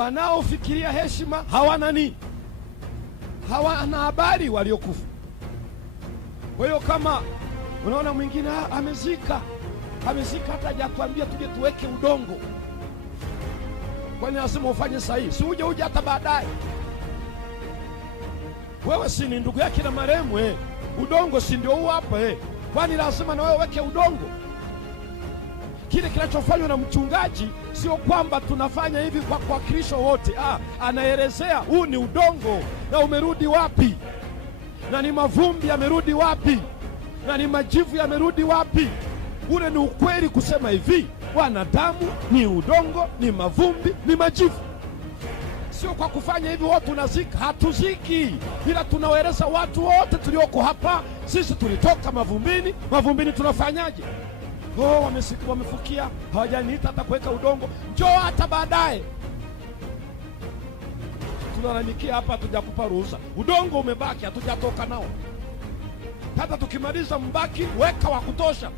Wanaofikiria heshima hawana nini? Hawana habari waliokufa. Kwa hiyo kama unaona mwingine amezika hata hajatuambia tuje tuweke udongo, kwani lazima ufanye sahihi? Si uje hata baadaye. Wewe si ni ndugu yake na marehemu udongo si ndio huu hapa kwani lazima na wewe weke udongo? Kile kinachofanywa na mchungaji sio kwamba tunafanya hivi kwa kuwakilisha wote. Anaelezea huu ni udongo na umerudi wapi, na ni mavumbi yamerudi wapi, na ni majivu yamerudi wapi. Ule ni ukweli kusema hivi, wanadamu ni udongo, ni mavumbi, ni majivu. Sio kwa kufanya hivi wote tunazika. Hatuziki, ila tunawaeleza watu wote tulioko hapa, sisi tulitoka mavumbini. Mavumbini tunafanyaje? Wamefukia, hawajaniita hata kuweka udongo. Njoo hata baadaye. Tunalalamikia hapa, hatujakupa ruhusa. Udongo umebaki, hatujatoka nao. Hata tukimaliza mbaki, weka wa kutosha.